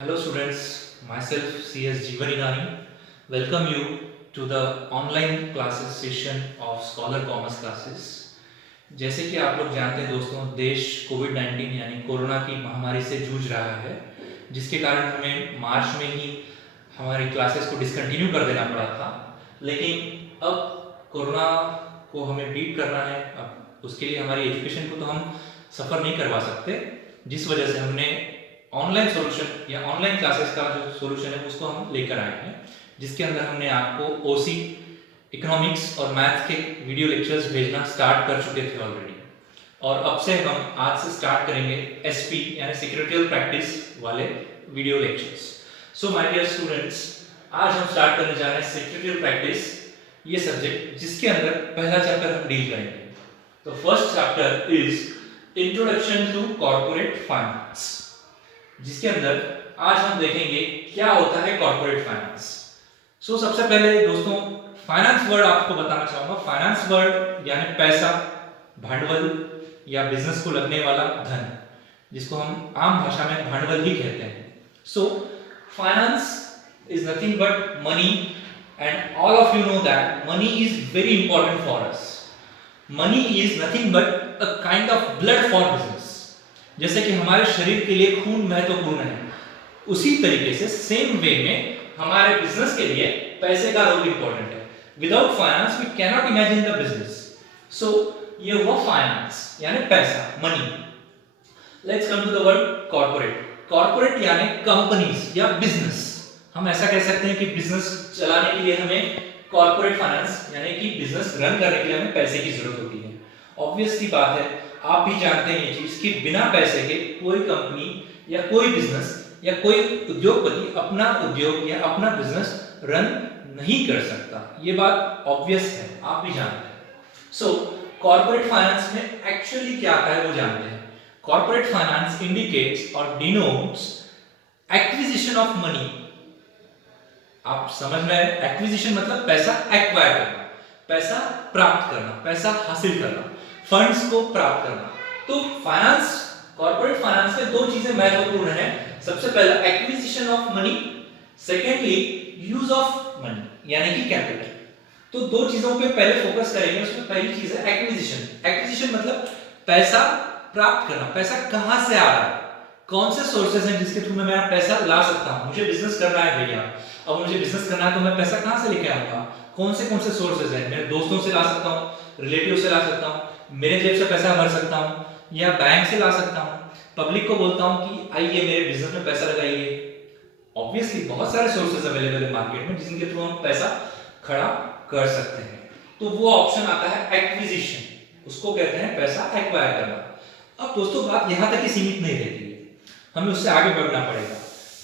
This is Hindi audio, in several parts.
Hello students, myself CS Jeevan Irani. Welcome you to the online classes session of Scholar Commerce classes. जैसे कि आप लोग जानते हैं दोस्तों, देश कोविड-19 यानी कोरोना की महामारी से जूझ रहा है, जिसके कारण हमें मार्च में ही हमारी क्लासेस को डिसकंटिन्यू कर देना पड़ा था। लेकिन अब कोरोना को हमें बीट करना है। अब उसके लिए हमारी एजुकेशन को तो हम सफ़र नहीं करवा सकते, जिस वजह से हमने ऑनलाइन सॉल्यूशन या ऑनलाइन क्लासेस का जो सॉल्यूशन है उसको हम लेकर आए हैं, जिसके अंदर हमने आपको ओसी, इकोनॉमिक्स और मैथ्स के वीडियो लेक्चर्स भेजना स्टार्ट कर चुके थे ऑलरेडी। और अब से हम आज से स्टार्ट करेंगे एसपी यानी सेक्रेटरियल प्रैक्टिस वाले video lectures. So my dear students, आज हम स्टार्ट करने जा रहे हैं सेक्रेटरियल प्रैक्टिस, ये सब्जेक्ट जिसके अंदर पहला चैप्टर हम डील करेंगे। तो first chapter is introduction to corporate finance, जिसके अंदर आज हम देखेंगे क्या होता है कॉर्पोरेट फाइनेंस। सो सबसे पहले दोस्तों, फाइनेंस वर्ड आपको बताना चाहूंगा। फाइनेंस वर्ड यानी पैसा, भांडवल या बिजनेस को लगने वाला धन, जिसको हम आम भाषा में भांडवल ही कहते हैं। So finance is nothing but money, and all of you know that money is very important for us. Money is nothing but a kind of blood for business. जैसे कि हमारे शरीर के लिए खून महत्वपूर्ण है, उसी तरीके से सेम वे में हमारे बिजनेस के लिए पैसे का रोल इंपॉर्टेंट है। Without finance we can not imagine the business. So ये हुआ फाइनेंस यानी पैसा, money. Let's come to the word corporate. Corporate यानी कंपनीज या बिजनेस। हम ऐसा कह सकते हैं कि बिजनेस चलाने के लिए हमें कॉर्पोरेट फाइनेंस यानी कि बिजनेस रन करने के लिए हमें पैसे की जरूरत होती है। ऑब्वियस सी बात है, आप भी जानते हैं ये चीज कि बिना पैसे के कोई कंपनी या कोई बिजनेस या कोई उद्योगपति अपना उद्योग या अपना बिजनेस रन नहीं कर सकता। ये बात ऑब्वियस है, आप भी जानते हैं। सो कॉर्पोरेट फाइनेंस में एक्चुअली क्या आता है वो जानते हैं। कॉर्पोरेट फाइनेंस इंडिकेट्स और डिनोट्स एक्विजिशन ऑफ मनी। आप समझ रहे हैं, एक्विजिशन मतलब पैसा एक्वायर करना, पैसा प्राप्त करना, पैसा हासिल करना, फंड्स को प्राप्त करना। तो फाइनेंस, कॉर्पोरेट फाइनेंस में दो चीजें महत्वपूर्ण हैं। सबसे पहला acquisition of money, secondly use of money यानी कि कैपिटल। तो दो चीजों पे पहले फोकस करेंगे। उसमें पहली चीज है एक्विजिशन। एक्विजिशन मतलब पैसा प्राप्त करना। पैसा कहां से आ रहा है, कौन से सोर्सेज हैं जिसके थ्रू मैं पैसा ला सकता हूं। मुझे बिजनेस करना है भैया, अब मुझे बिजनेस करना है तो मैं पैसा कहां से लेके आऊंगा, कौन से सोर्सेज हैं। मेरे दोस्तों से ला सकता हूं, रिलेटिव से ला सकता हूं, मेरे जेब से पैसा भर सकता हूं, या बैंक से ला सकता हूं, पब्लिक को बोलता हूं कि आइए मेरे बिजनेस में पैसा लगाइए। ऑब्वियसली बहुत सारे सोर्सेज अवेलेबल है मार्केट में जिनके थ्रू हम पैसा खड़ा कर सकते हैं। तो वो ऑप्शन आता है एक्विजिशन, उसको कहते हैं पैसा एक्वायर करना। अब दोस्तों बात यहां तक ही सीमित नहीं रहती है, हमें उससे आगे बढ़ना पड़ेगा।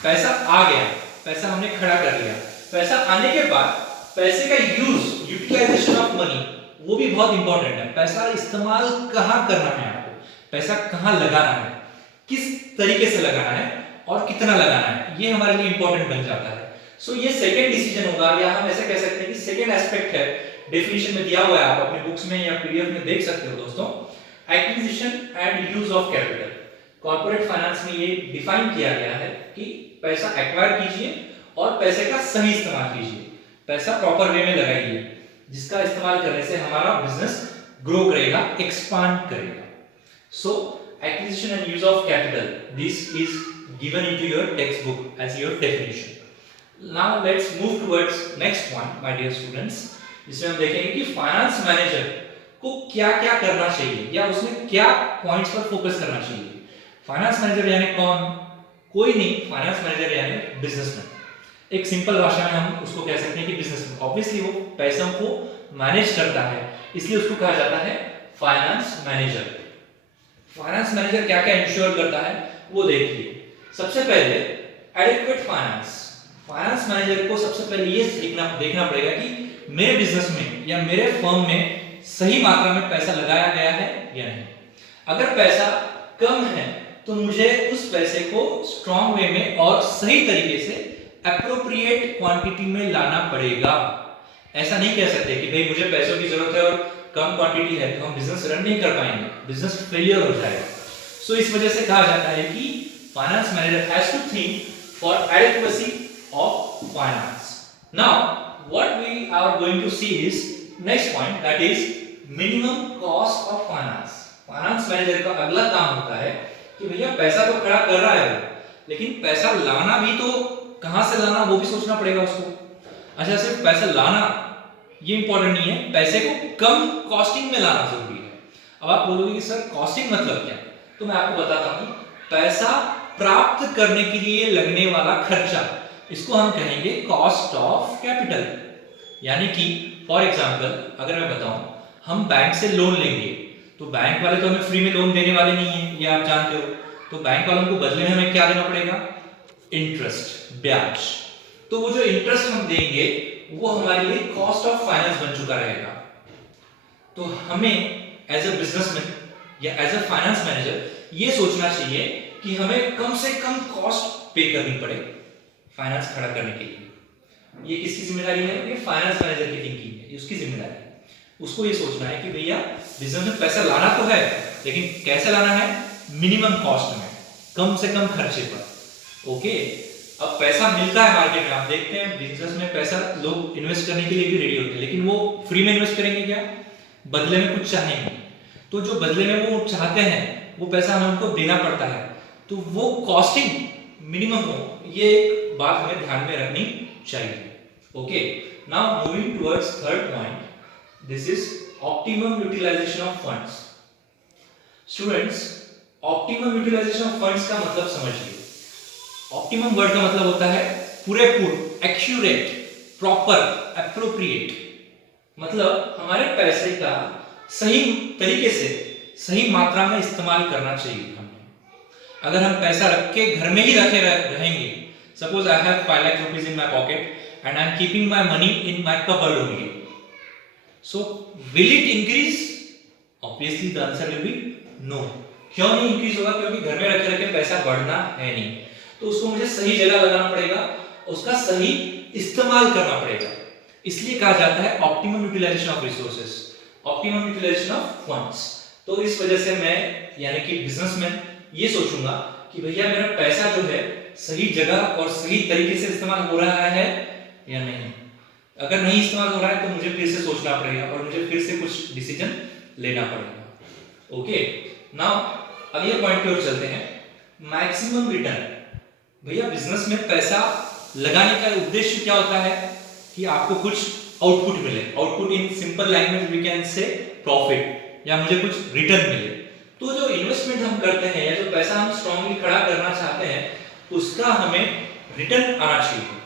पैसा आ गया, पैसा हमने खड़ा कर लिया, पैसा आने के बाद पैसे का यूज, यूटिलाइजेशन ऑफ मनी, वो भी बहुत इंपॉर्टेंट है। पैसा इस्तेमाल कहां करना है आपको, पैसा कहां लगाना है, किस तरीके से लगाना है और कितना लगाना है, ये हमारे लिए इंपॉर्टेंट बन जाता है। सो ये सेकंड डिसीजन होगा, या हम ऐसे कह सकते हैं कि सेकंड एस्पेक्ट है। डेफिनेशन में दिया हुआ है, आप अपने बुक्स में या पीडीएफ में देख सकते हो दोस्तों। Acquisition and use of capital. Corporate finance में ये डिफाइन किया गया है कि पैसा एक्वायर कीजिए और पैसे का सही इस्तेमाल कीजिए, पैसा प्रॉपर वे में लगाइए, जिसका इस्तेमाल करने से हमारा बिजनेस ग्रो करेगा, एक्सपांड करेगा। सो acquisition and use of capital, this is given into your textbook as your definition. Now let's move towards next one, my dear students, जिसमें हम देखेंगे कि फाइनेंस मैनेजर को क्या क्या करना चाहिए या उसमें क्या पॉइंट्स पर फोकस करना चाहिए। फाइनेंस मैनेजर यानी कौन, कोई नहीं, फाइनेंस मैनेजर यानी बिजनेसमैन। एक सिंपल भाषा में हम उसको कह सकते हैं कि बिजनेसमैन। ऑब्वियसली वो पैसों को मैनेज करता है, इसलिए उसको कहा जाता है फाइनेंस मैनेजर। फाइनेंस मैनेजर क्या क्या इंश्योर करता है वो देखिए। सबसे पहले एडिक्वेट फाइनेंस। फाइनेंस मैनेजर को सबसे पहले ये देखना पड़ेगा कि मेरे बिजनेस में या मेरे फर्म में सही मात्रा में पैसा लगाया गया है या नहीं। अगर पैसा कम है तो मुझे उस पैसे को स्ट्रॉन्ग वे में और सही तरीके से एप्रोप्रिएट क्वांटिटी में लाना पड़ेगा। ऐसा नहीं कह सकते कि भाई मुझे पैसों की जरूरत है और कम क्वांटिटी है तो हम बिजनेस रन नहीं कर पाएंगे, बिजनेस फेलियर हो जाएगा। सो इस वजह से कहा जाता है कि finance manager has to think for adequacy of finance. Now what we are going to see is next point, that is minimum cost of finance. Finance manager का अगला काम होता है कि भैया पैसा तो खड़ा कर रहा है वो, लेकिन पैसा लाना भी तो कहां से लाना वो भी सोचना पड़ेगा उसको। अच्छा, सिर्फ पैसा लाना ये इंपॉर्टेंट नहीं है, पैसे को कम कॉस्टिंग में लाना जरूरी है। अब आप बोलोगे कि सर कॉस्टिंग मतलब क्या, तो मैं आपको बताता हूं। पैसा प्राप्त करने के लिए लगने वाला खर्चा, इसको हम कहेंगे कॉस्ट ऑफ कैपिटल। यानी कि फॉर एग्जांपल अगर मैं बताऊं, हम बैंक से लोन लेंगे तो बैंक वाले तो हमें फ्री में लोन देने वाले नहीं है, ये आप जानते हो। तो बैंक वालों को बदले में हमें क्या देना पड़ेगा, इंटरेस्ट, ब्याज। तो वो जो इंटरेस्ट हम देंगे वो हमारे लिए कॉस्ट ऑफ फाइनेंस बन चुका रहेगा। तो हमें एज अ बिजनेसमैन या एज अ फाइनेंस मैनेजर ये सोचना चाहिए कि हमें कम से कम कॉस्ट पे करनी पड़े फाइनेंस खड़ा करने के लिए। ये किसकी जिम्मेदारी है, ये फाइनेंस मैनेजर की थिंकिंग है, ये उसकी जिम्मेदारी है। उसको ये सोचना है कि भैया बिजनेस में पैसा लाना तो है, लेकिन कैसे लाना है, मिनिमम कॉस्ट में, कम से कम खर्चे पर। ओके, अब पैसा मिलता है मार्केट में, आप देखते हैं बिजनेस में पैसा लोग इन्वेस्ट करने के लिए भी रेडी होते हैं, लेकिन वो फ्री में इन्वेस्ट करेंगे क्या, बदले में कुछ चाहेंगे। तो जो बदले में वो चाहते हैं वो पैसा हमें उनको देना पड़ता है, तो वो कॉस्टिंग मिनिमम हो, ये एक बात हमें ध्यान में रखनी चाहिए। Okay, now moving towards third point, this is optimum utilisation of funds. Students, optimum utilisation of funds का मतलब समझिए। ऑप्टिमम वर्ड का मतलब होता है पूरेपूर, एक्यूरेट, प्रॉपर, एप्रोप्रिएट। मतलब हमारे पैसे का सही तरीके से, सही मात्रा में इस्तेमाल करना चाहिए हमें। अगर हम पैसा रख के घर में ही रखे रहेंगे, suppose I have 5 lakh rupees in my pocket and I am keeping my money in my cupboard only, so will it increase? Obviously the answer will be no. क्यों नहीं इंक्रीज होगा? क्योंकि घर में रखे रखे पैसा बढ़ना है नहीं, तो उसको मुझे सही जगह लगाना पड़ेगा, उसका सही इस्तेमाल करना पड़ेगा। इसलिए कहा जाता है optimum utilisation of resources, optimum utilisation of funds. तो इस वजह से मैं यानी कि बिजनेसमैन ये सोचूंगा कि भैया मेरा पैसा जो है सही जगह और सही तरीके से इस्तेमाल हो रहा है या नहीं। अगर नहीं इस्तेमाल हो रहा है तो मुझे फिर से सोचना पड़ेगा और मुझे फिर से कुछ डिसीजन लेना पड़ेगा। ओके, नाउ अगले पॉइंट की ओर चलते हैं, मैक्सिमम रिटर्न। भैया बिजनेस में पैसा लगाने का उद्देश्य क्या होता है कि आपको कुछ आउटपुट मिले। Output in simple language we can say profit, या मुझे कुछ रिटर्न मिले। तो जो इन्वेस्टमेंट हम करते हैं या जो पैसा हम स्ट्रांगली खड़ा करना चाहते हैं, उसका हमें रिटर्न आना चाहिए।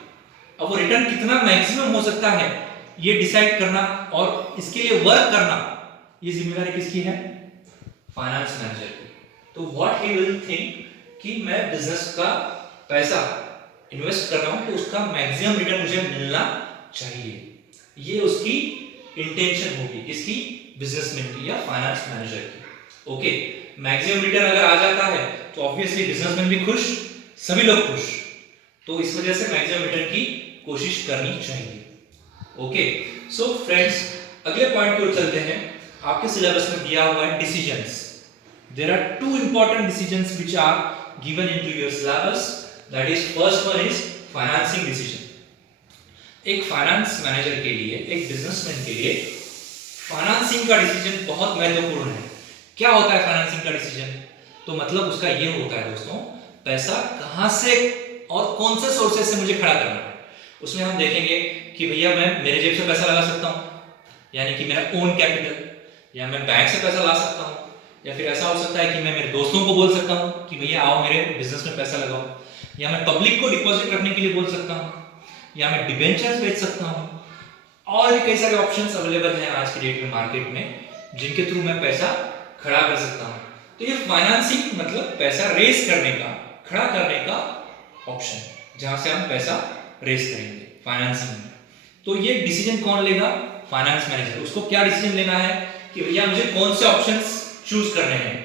अब वो रिटर्न कितना मैक्सिमम हो सकता है ये डिसाइड करना और इसके लिए वर्क करना, ये जिम्मेदारी किसकी है? फाइनेंस मैनेजर की। तो व्हाट ही विल थिंक कि मैं बिजनेस का पैसा इन्वेस्ट कर रहा हूं तो उसका मैक्सिमम रिटर्न मुझे मिलना चाहिए, ये उसकी इंटेंशन होगी, किसकी? बिजनेसमैन की या फाइनेंस मैनेजर की। ओके, मैक्सिमम रिटर्न अगर आ जाता है तो ऑब्वियसली बिजनेसमैन भी खुश, सभी लोग खुश। तो इस वजह से मैक्सिमम रिटर्न की कोशिश करनी चाहिए। ओके, सो फ्रेंड्स, अगले पॉइंट की ओर चलते हैं। आपके सिलेबस में दिया हुआ है decisions. There are 2 important decisions which are given into your syllabus, that is first one is financing decision. एक फाइनेंस मैनेजर के लिए, एक बिजनेसमैन के लिए फाइनेंसिंग का डिसीजन बहुत महत्वपूर्ण है। क्या होता है फाइनेंसिंग का डिसीजन? तो मतलब उसका ये होता है दोस्तों, पैसा कहां से और कौन से सोर्सेज से मुझे खड़ा करना है। उसमें हम देखेंगे कि भैया मैं मेरे जेब से पैसा लगा सकता हूं, यानी कि मेरा ओन कैपिटल, या मैं बैंक से पैसा ला सकता हूं, या फिर ऐसा हो सकता है कि मैं मेरे दोस्तों को बोल सकता हूं कि भैया आओ मेरे बिजनेस में पैसा लगाओ, या मैं पब्लिक को डिपॉजिट रखने के लिए बोल सकता हूं, या मैं डिबेंचर्स बेच सकता हूं। और भी कई सारे ऑप्शंस अवेलेबल हैं आज की डेट में मार्केट में, जिनके थ्रू मैं पैसा खड़ा कर सकता हूं। तो ये फाइनेंसिंग मतलब पैसा रेस करने का, खड़ा करने का ऑप्शन, जहां से हम पैसा रेस करेंगे फाइनेंसिंग में। तो ये डिसीजन कौन लेगा? Finance manager. उसको क्या डिसीजन लेना है कि भैया मुझे कौन से ऑप्शंस चूज करने हैं।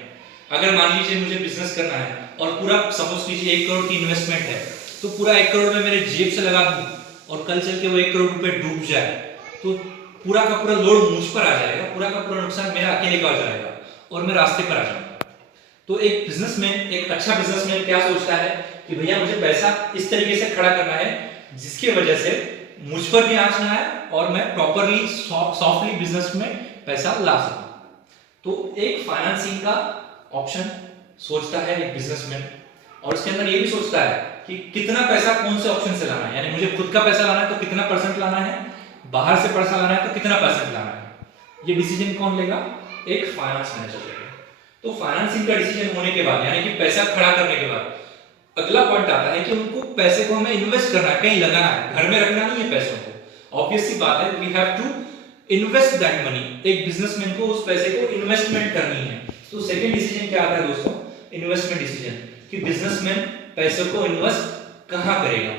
अगर मान लीजिए मुझे बिजनेस करना है और पूरा सपोज कीजिए 1 करोड़ की इन्वेस्टमेंट है, तो पूरा 1 करोड़ में मेरे जेब से लगा दूं और कल चल के वो 1 करोड़ रुपए डूब जाए तो पूरा का पूरा लोड मुझ पर आ जाएगा, पूरा का पूरा नुकसान मेरा अकेले का हो जाएगा और मैं रास्ते पर आ जाऊंगा। तो एक बिजनेसमैन, एक अच्छा बिजनेसमैन क्या सोचता है कि भैया मुझे पैसा इस तरीके से खड़ा करना है जिसकी वजह से मुझ पर भी आंच ना आए और मैं प्रॉपरली सॉफ्टली बिजनेस में पैसा ला सकूं। तो एक फाइनेंसिंग का ऑप्शन सोचता है एक बिजनेसमैन, और उसके अंदर ये भी सोचता है कि कितना पैसा कौन से ऑप्शन से लाना है, यानी मुझे खुद का पैसा लाना है तो कितना परसेंट लाना है, बाहर से पैसा लाना है तो कितना परसेंट लाना है। ये डिसीजन कौन लेगा? एक फाइनेंस मैनेजर लेगा। तो फाइनेंसिंग का डिसीजन होने के बाद, यानी कि पैसा खड़ा करने के बाद, अगला पॉइंट आता है कि उनको पैसे को हमें इन्वेस्ट करना है, कहीं लगाना है, घर में रखना नहीं है पैसों को। ऑब्वियस सी बात है, we have to invest that money. एक बिजनेसमैन को उस पैसे को इन्वेस्टमेंट करनी है। तो सेकंड डिसीजन क्या आता है दोस्तों? इन्वेस्टमेंट डिसीजन, कि बिजनेसमैन पैसों को इन्वेस्ट कहां करेगा,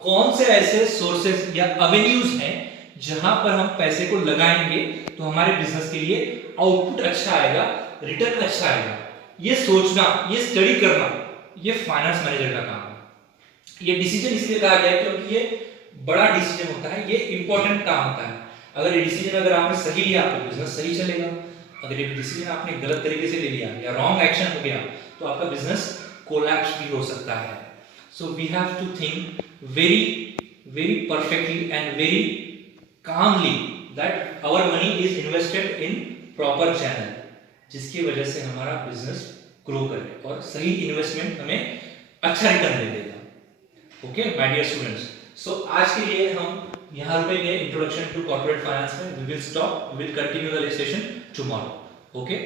कौन से ऐसे सोर्सेज या एवेन्यूज हैं जहां पर हम पैसे को लगाएंगे तो हमारे बिजनेस के लिए आउटपुट अच्छा आएगा, रिटर्न अच्छा आएगा। ये सोचना, ये स्टडी करना, ये फाइनेंस मैनेजर का काम है। ये डिसीजन इसलिए कहा गया है क्योंकि ये बड़ा डिसीजन होता है, ये इंपॉर्टेंट काम होता है। अगर ये डिसीजन अगर आपने सही लिया तो बिजनेस सही चलेगा, अगर ये डिसीजन आपने गलत तरीके से ले लिया या रॉन्ग एक्शन हो गया तो आपका बिजनेस कोलैप्स भी हो सकता है। So we have to think very very perfectly and very calmly that our money is invested in proper channel, जिसकी वजह से हमारा बिजनेस ग्रो करे और सही इन्वेस्टमेंट हमें अच्छा रिटर्न दे देगा। Okay my dear students, so आज के लिए हम यहाँ रुकेंगे इंट्रोडक्शन टू कॉर्पोरेट फाइनेंस में। We will stop, we will continue the session tomorrow. Okay.